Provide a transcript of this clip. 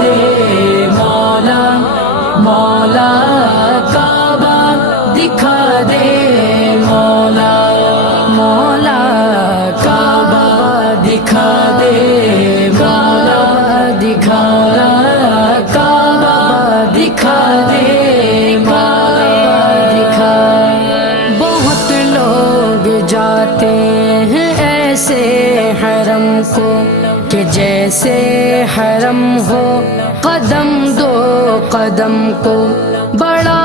दे मौला, मौला काबा दिखा दे मौला, मौला काबा दिखा दे मौला, दिखा काबा दिखा दे मौला, दिखा। बहुत लोग जाते हैं ऐसे हरम को कि जैसे हरम हो कदम दो कदम को, बड़ा